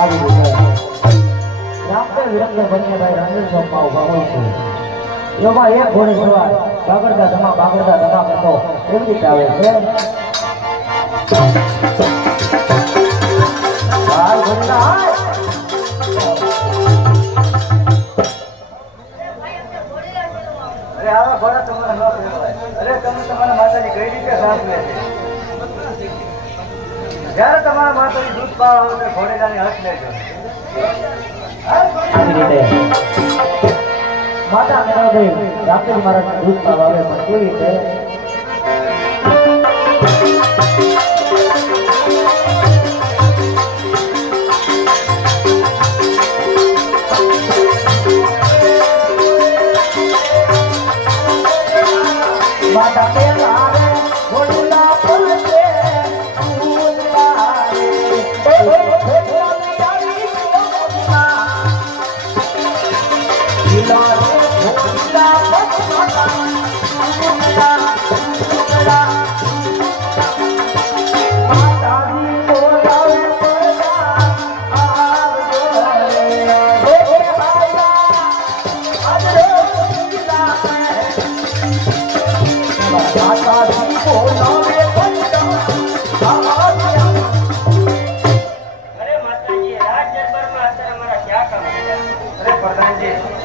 આવી રીતે રામદેવ વિરંગર બનીને ભાઈ રણવીર ચોકમાં ઉભા હોય છે એમાં એક ઘોડે સવાર બાગડતા ધમા કરતો એવી રીતે આવે છે હાલ ઘોડીના હાલ અરે આવા ઘોડા તમારા ન ફેરવાય. અરે તમે તમારા માતાજી કઈ રીતે સાથ લે છે? જ્યારે તમારા માતાજી દૂધ પાવા આવે ત્યારે ઘોડેલાની હથ લેજો. આવી રીતે માતા મેળાદેવ રામદેવ મહારાજ દૂધ પાવા આવે પણ કેવી રીતે માતા પેલા આવે ઘોડીલા પડશે દૂધ પાવે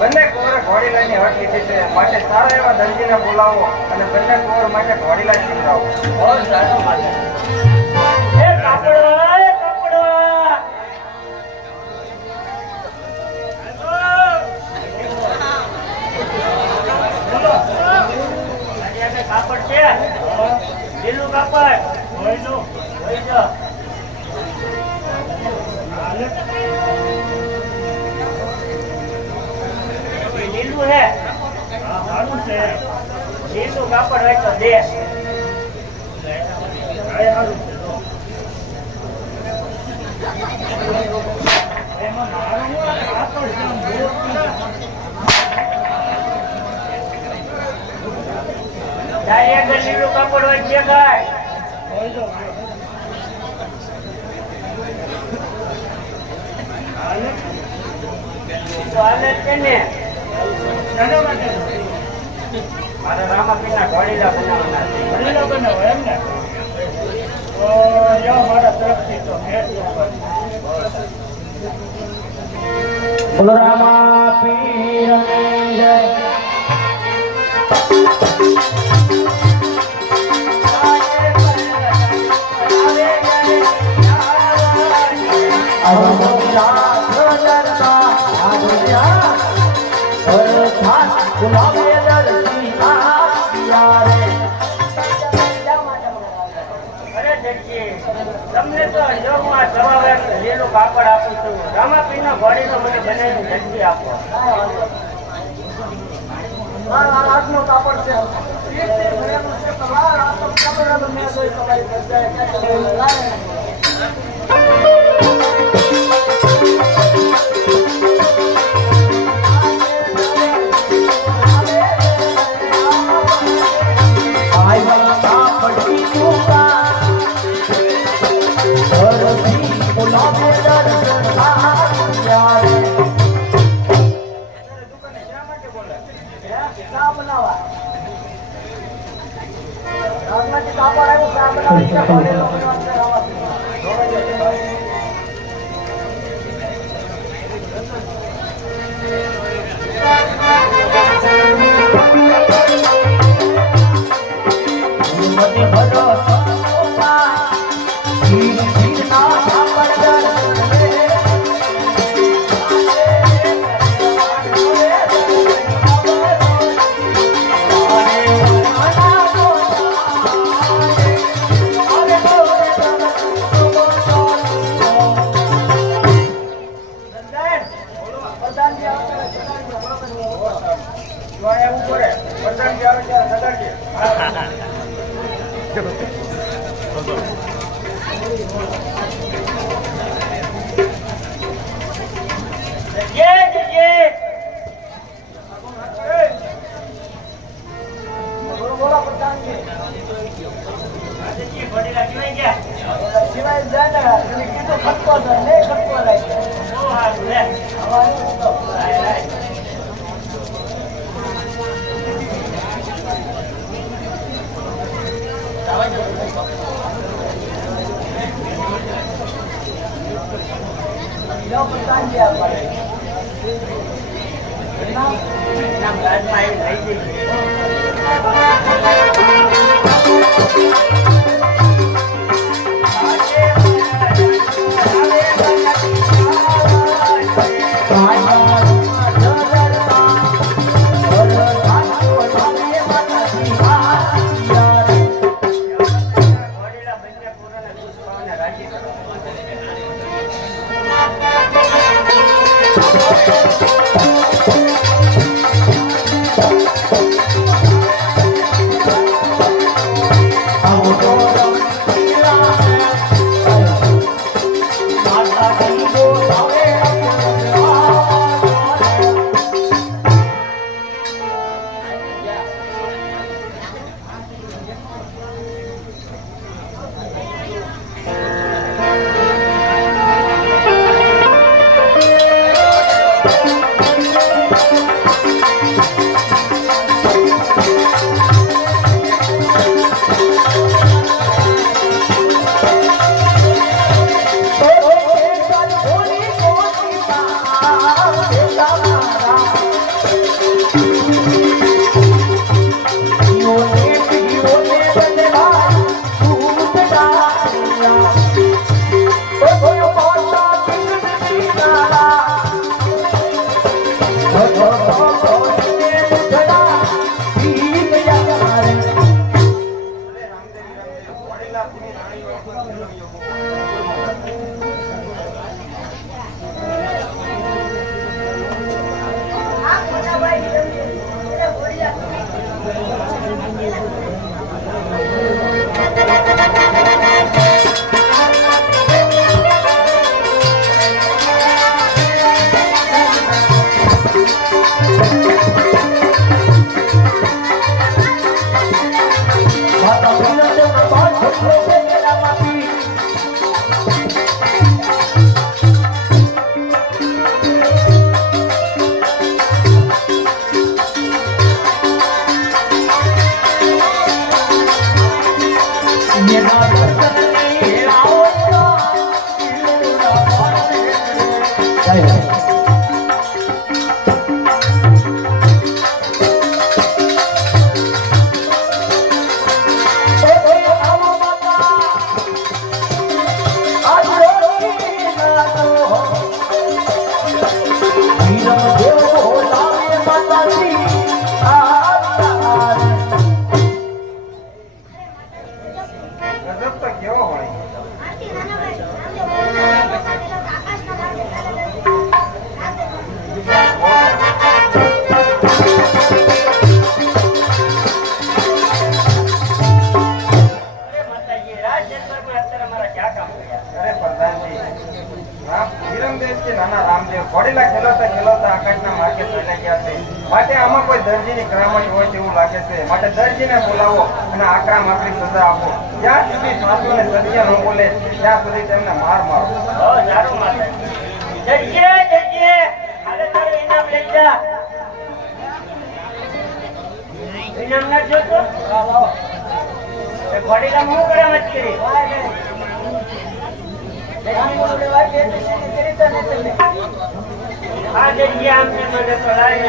બંને કુંવરે ઘોડીલાની હટ લીધી છે માટે સારા એવા દરજીને બોલાવો અને બંને કુંવર માટે ઘોડીલા શીખડાવો. બહુ સારું માટે એ કાપડવા કાપડ છે લીલું કાપડ લીલું હે સારું છે લીલું કાપડ હોય તો દે લીલું કાપડ હોય છે ગાય હાલે છે ને મારા રામાપીરના ઘોડીલા બનાવવાના એમ ને મારા તરફથી તો બોલો રામાપીર જય તમને તો જો હું આ જવાબ લીલું કાપડ આપું છું રામાપીરના ઘોડીનો મને બનાવીને જલ્દી આપો. આજનો કાપડ છે કાપડ આવ્યું ગજબ તો કેવો હોય. અરે પ્રધાનજી, હિરમદેવજી નાના રામદેવ ઘોડીલા ખેલવતા ખેલવતા આકાશના માર્ગે ચાલ્યા ગયા છે. માટે આમાં કોઈ દરજીની કરામત હોય તેવું લાગે છે. માટે દરજીને બોલાવો અને આકરા માકરી સજા આપો. જ્યાં સુધી સાસુને સત્ય ન બોલે ત્યાં સુધી તેમને માર મારો. ઘોડીલા હું કરામત કરી આ જગ્યા અમને મને પડાવી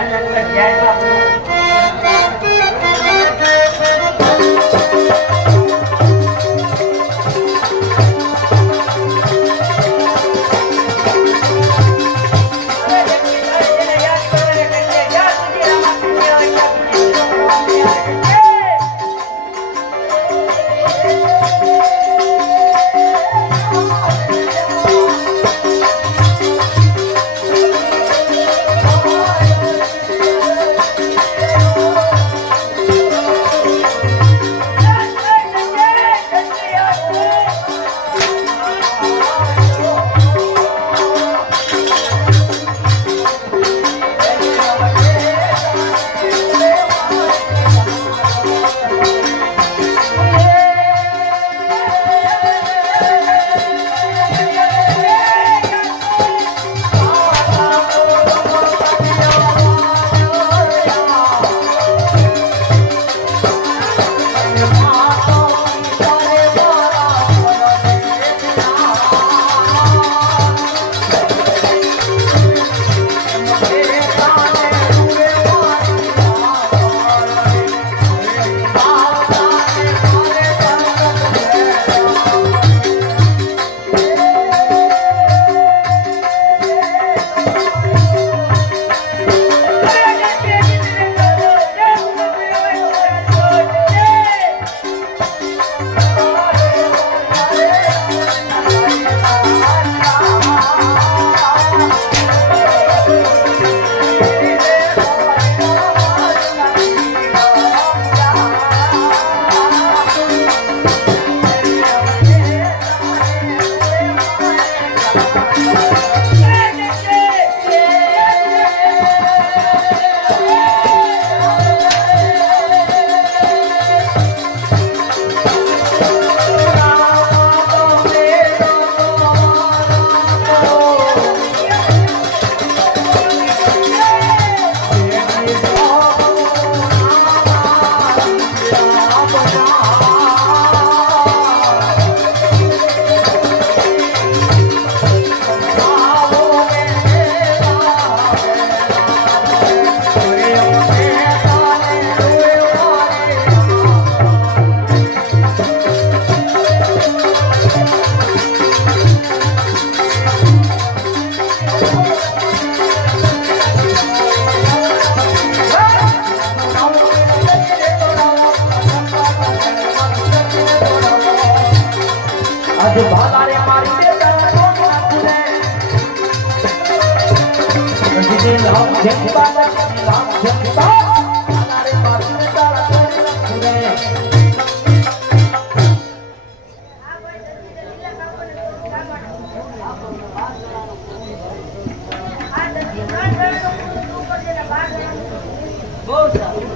વિજય રામ જગતા રામ જગતા તારે પાછળ તારા કોને બહુ સારું